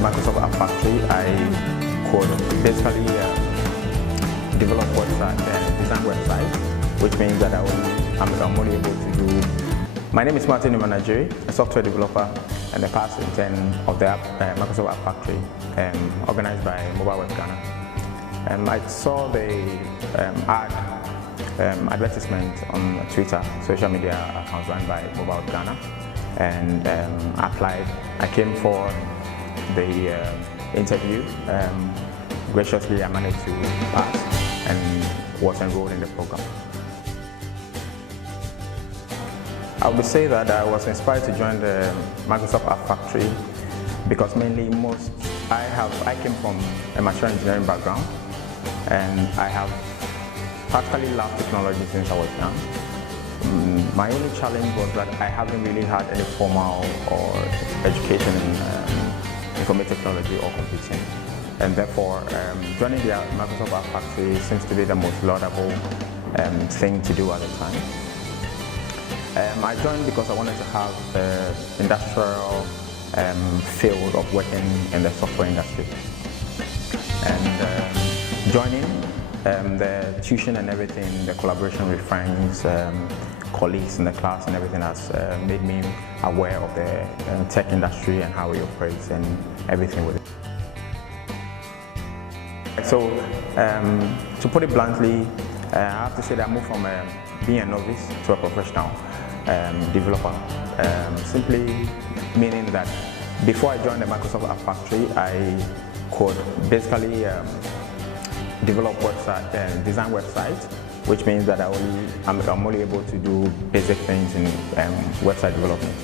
Microsoft App Factory, I could basically develop websites and design websites, which means that I'm only able to do. My name is Nii Martey Newman-Adjiri, a software developer and the past intern of the Microsoft App Factory, organized by Mobile Web Ghana. I saw the advertisement on Twitter, social media accounts run by Mobile Web Ghana, and applied. I came for the interview. Graciously, I managed to pass and was enrolled in the program. I would say that I was inspired to join the Microsoft App Factory because mainly I came from a material engineering background, and I have practically loved technology since I was young. My only challenge was that I haven't really had any formal or education in information technology or computing, and therefore joining the Microsoft App Factory seems to be the most laudable thing to do at the time. I joined because I wanted to have the industrial field of working in the software industry. And joining the tuition and everything, the collaboration with friends, colleagues in the class and everything has made me aware of the tech industry and how it operates and everything with it. So, to put it bluntly, I have to say that I moved from being a novice to a professional developer, simply meaning that before I joined the Microsoft App Factory, I could basically develop website, design websites, which means that I'm only able to do basic things in website development.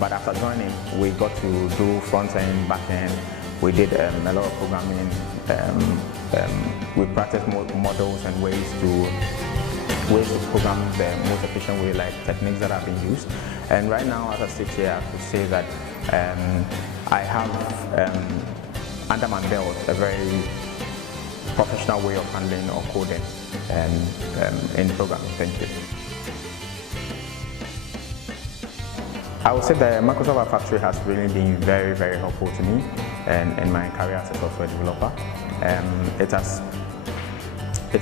But after joining, we got to do front end, back end. We did a lot of programming. We practiced models and ways to program the most efficient way, like techniques that have been used. And right now, as I sit here, I could say that I have under my belt a very professional way of handling or coding in programming. Thank you. I would say that Microsoft App Factory has really been very, very helpful to me in my career as a software developer. It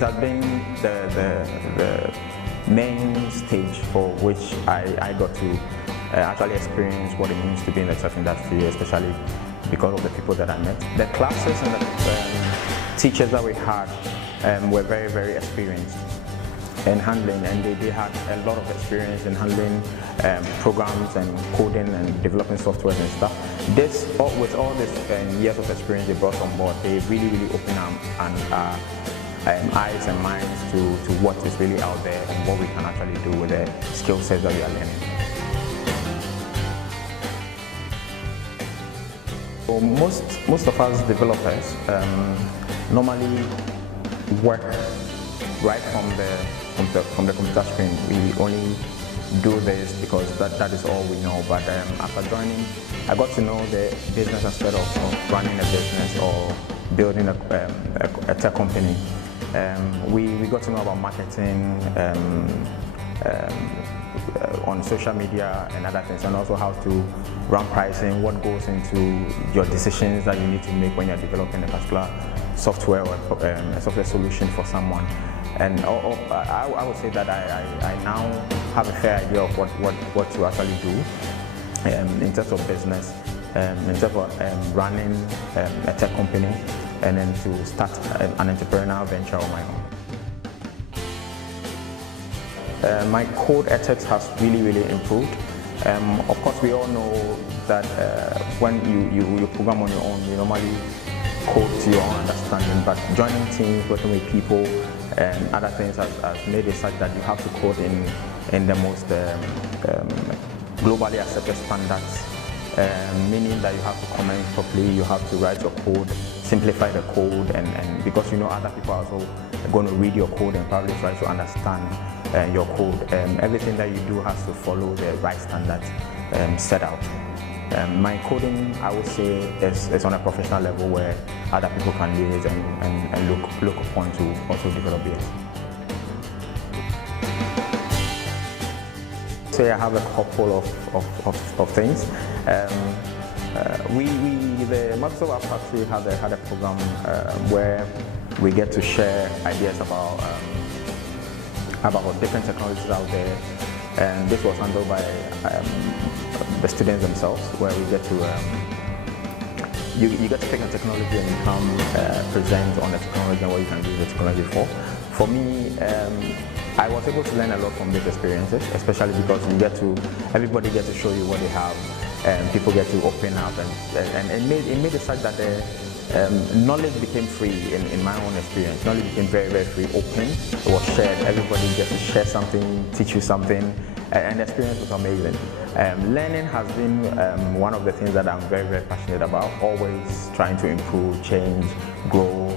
has been the main stage for which I got to actually experience what it means to be in the tech industry, especially because of the people that I met. The classes and the teachers that we had were very, very experienced in handling, and they had a lot of experience in handling programs and coding and developing software and stuff. With all this years of experience they brought on board, they really, really opened our eyes and minds to what is really out there and what we can actually do with the skill sets that we are learning. So most of us developers normally work right from the computer screen. We only do this because that is all we know. But after joining, I got to know the business instead of running a business or building a tech company. We got to know about marketing on social media and other things, and also how to run pricing, what goes into your decisions that you need to make when you're developing a particular software or a software solution for someone. And I would say that I now have a fair idea of what to actually do in terms of business, in terms of running a tech company, and then to start an entrepreneurial venture on my own. My code ethics has really, really improved. Of course, we all know that when you program on your own, you normally code to your own understanding, but joining teams, working with people, and other things has made it such that you have to code in the most globally accepted standards, meaning that you have to comment properly, you have to write your code, simplify the code, and because you know other people are also going to read your code and probably try to understand your code. Everything that you do has to follow the right standards set out. My coding, I would say, is on a professional level where other people can liaise and look upon to also develop it. So I have a couple of things. We the Microsoft App Factory had a program where we get to share ideas about different technologies out there, and this was handled by the students themselves, where we get to you get to take a technology and you come present on the technology and what you can use the technology for. For me, I was able to learn a lot from these experiences, especially because everybody gets to show you what they have, and people get to open up, and it made it such that the knowledge became free. In my own experience, knowledge became very, very free, open. It was shared. Everybody gets to share something, teach you something, and the experience was amazing. Learning has been one of the things that I'm very, very passionate about. Always trying to improve, change, grow.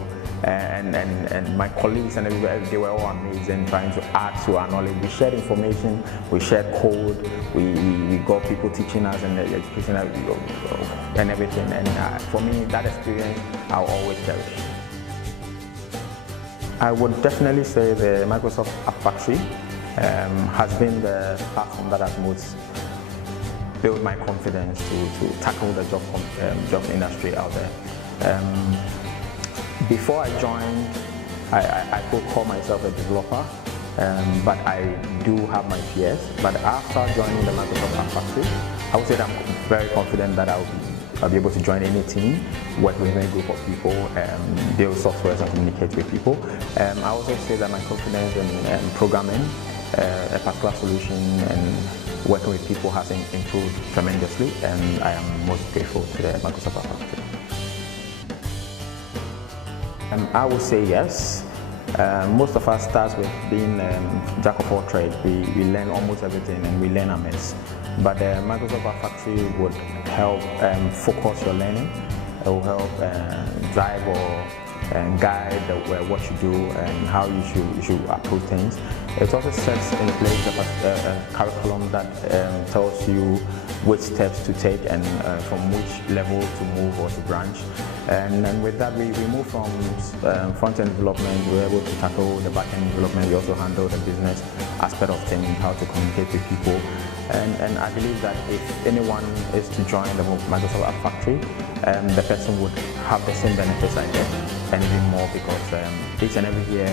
And my colleagues and everybody, they were all amazing, trying to add to our knowledge. We shared information, we shared code, we got people teaching us and education and everything. And for me, that experience I'll always cherish. I would definitely say the Microsoft App Factory has been the platform that has most built my confidence to tackle the job industry out there. Before I joined, I could call myself a developer, but I do have my peers. But after joining the Microsoft App Factory, I would say that I'm very confident that I'll be able to join any team, work with any group of people, build software and communicate with people. I also say that my confidence in programming a particular solution and working with people has improved tremendously, and I am most grateful to the Microsoft App Factory. I would say yes. Most of us start with being jack of all trades. We learn almost everything and we learn amiss. But the Microsoft App Factory would help focus your learning. It will help drive or guide what you do and how you should approach things. It also sets in place a curriculum that tells you which steps to take and from which level to move or to branch. And then with that, we move from front-end development. We're able to tackle the back-end development. We also handle the business aspect of things, how to communicate with people. And I believe that if anyone is to join the Microsoft App Factory, the person would have the same benefits I get, and even more, because each and every year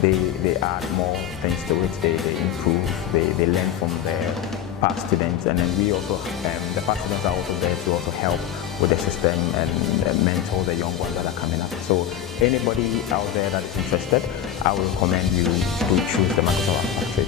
they add more things to it. They improve. They learn from their past students, and then we also the past students are also there to also help with the system and mentor the young ones that are coming up. So anybody out there that is interested, I would recommend you to choose the Microsoft App Factory.